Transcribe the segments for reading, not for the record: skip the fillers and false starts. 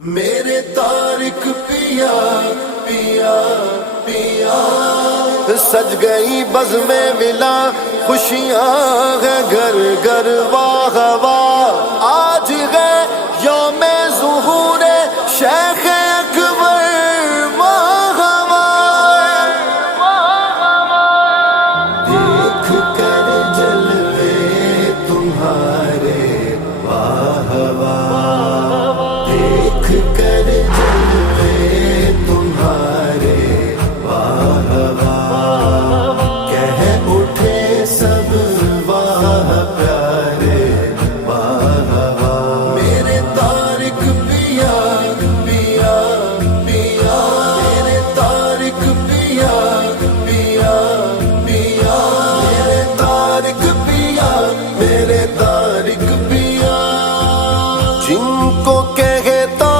میرے طارق پیا پیا پیا سج گئی بز میں ملا خوشیاں ہیں گھر گھر واہ واہ آج ہے یوم ظہور شیخ اکبر واہ واہ دیکھ کر جلوے تمہارے واہ واہ دیکھ کر جلوے تمہارے واہ واہ کہہ اٹھے سب واہ پیارے واہ واہ میرے طارق پیا پیا پیا میرے طارق پیا پیا پیا میرے طارق پیا میرے طارق پیا جن کو کہتا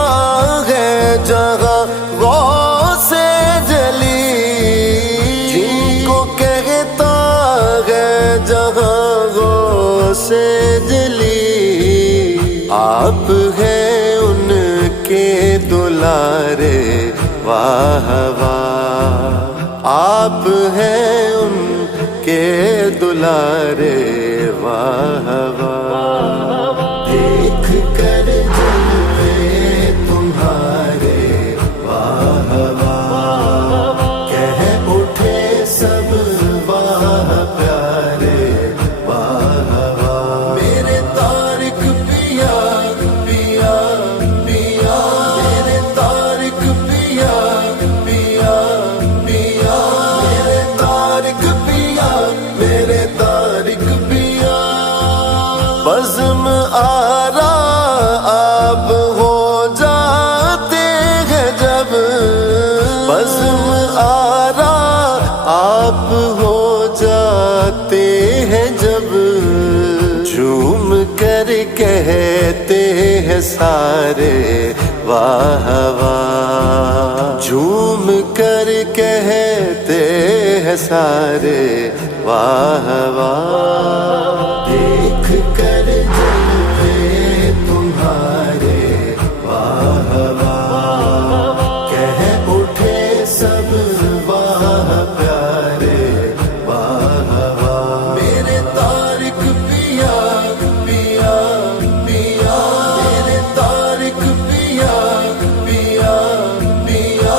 ہے جہاں غوث جلی جن کو کہتا ہے جہاں غوث جلی آپ ہیں ان کے دلارے واہ واہ آپ ہیں ان کے دلارے واہ واہ دیکھ کر جلوے تمہارے واہ واہ کہہ اٹھے سب واہ پیارے واہ واہ میرے طارق پیا پیا پیا میرے طارق پیا پیا پیا میرے طارق پیا میرے طارق پیا بزم آرا آپ ہو جاتے ہیں جب بزم آرا آپ ہو جاتے ہیں جب جھوم کر کہتے ہیں سارے واہ واہ جھوم کر کہتے ہیں سارے واہ واہ دیکھ کر جلوے تمہارے واہ واہ کہہ اٹھے سب واہ پیارے واہ واہ میرے طارق پیا پیا پیا میرے طارق پیا پیا پیا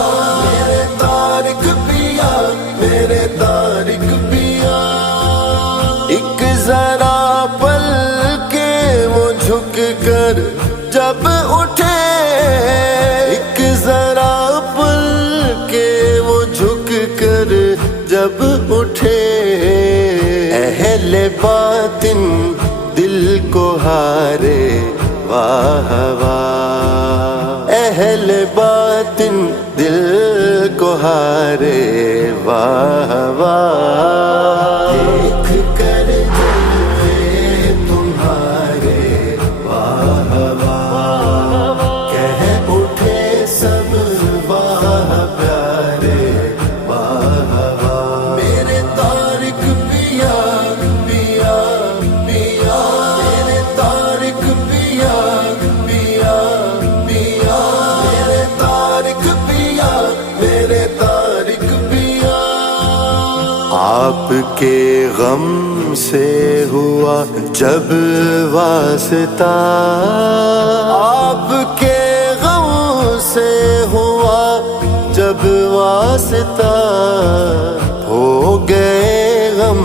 میرے طارق پیا میرے طارق پیا ایک ذرا پل کے وہ جھک کر جب اٹھے ایک ذرا پل کے وہ جھک کر جب اٹھے اہل باطن دل کو ہارے واہ واہ اہل باطن دل کو ہارے واہ واہ دیکھ کر جلوے تمہارے واہ واہ کہہ اٹھے سب واہ پیارے واہ واہ میرے طارق پیا پیا پیا میرے طارق پیا پیا پیا میرے طارق پیا میرے طارق پیا آپ کے غم سے ہوا جب واسطہ آپ کے غم سے ہوا جب واسطہ ہو گئے غم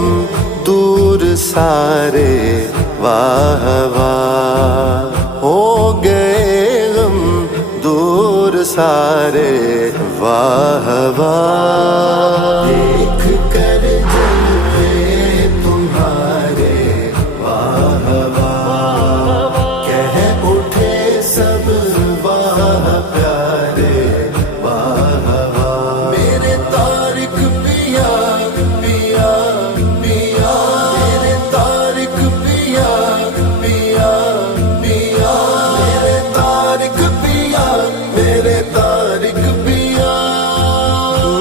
دور سارے واہ واہ ہو گئے غم دور سارے واہ واہ دیکھ کر جلوے تمہارے واہ واہ کہہ اٹھے سب واہ پیارے واہ واہ میرے طارق پیا پیا پیا میرے طارق پیا پیا پیا میرے طارق پیا میرے طارق پیا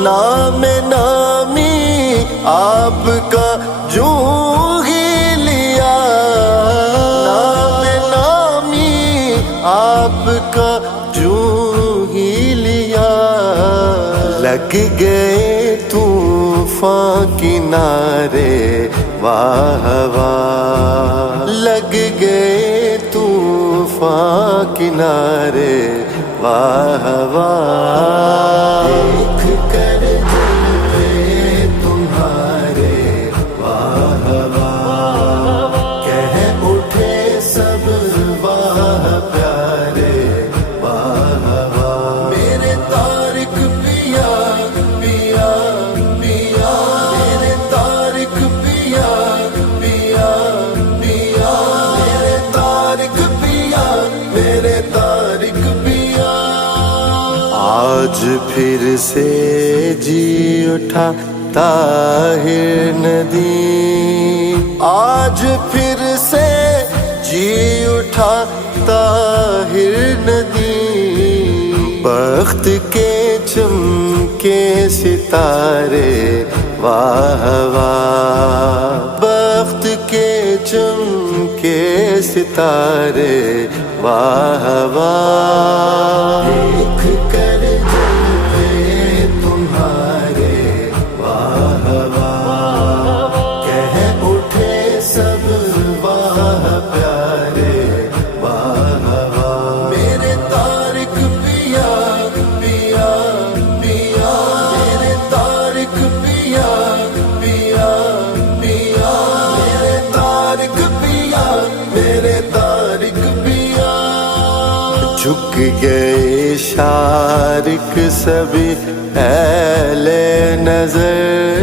نام نامی آپ کا جو ہی لیا نام نامی آپ کا جو لگ گئے طوفان کنارے واہ واہ، لگ گئے طوفان کنارے واہ واہ، دیکھ کر جلوے تمہارے واہ واہ، کہہ اٹھے سب واہ پیارے واہ واہ، میرے طارق پیا پیا پیا، میرے طارق پیا پیا پیا، میرے طارق پیا، میرے طارق پیا۔ آج پھر سے جی اٹھا طاہر ندیم، آج پھر سے جی اٹھا طاہر ندیم، بخت کے چمکے ستارے واہ واہ، بخت کے چمکے ستارے واہ واہ، دیکھ کر جلوے تمہارے واہ واہ، کہہ اٹھے سب واہ پیارے واہ واہ، میرے طارق پیا پیا پیا، میرے طارق پیا پیا پیا، میرے طارق پیا، میرے طارق پیا۔ جھک گئے شارق سبھی اہل نظر،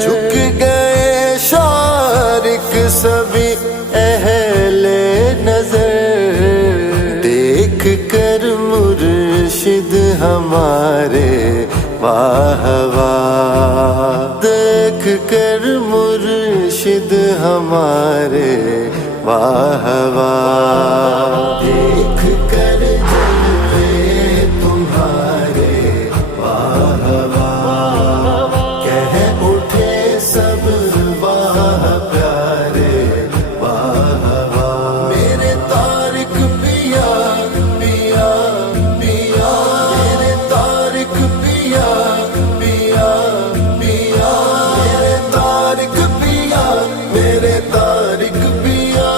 جھک گئے شارق سبھی اہل نظر، دیکھ کر مرشد ہمارے واہ واہ، دیکھ کر مرشد ہمارے واہ واہ، دیکھ کر جلوے تمہارے واہ واہ، کہہ اٹھے سب واہ پیارے واہ واہ، میرے طارق پیا پیا پیا، میرے طارق پیا پیا پیا، میرے طارق پیا، میرے طارق پیا۔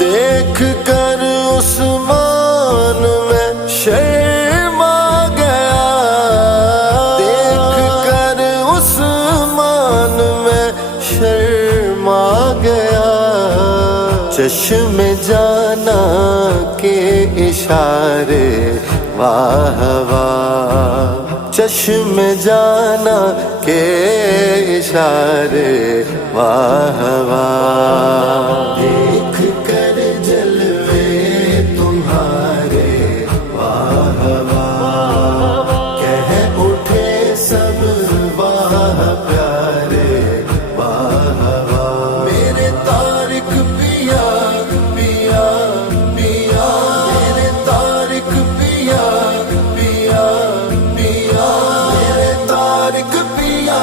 دیکھ کر عثمان میں شرما گیا، دیکھ کر عثمان میں شرما گیا، چشم جانا کے اشارے واہ واہ، چشم جانا کے اشارے واہ واہ، دیکھ کر جلوے تمہارے واہ واہ، کہہ اٹھے سب واہ پیارے واہ واہ، میرے طارق پیا پیا پیا، میرے طارق پیا پیا پیا، میرے طارق پیا،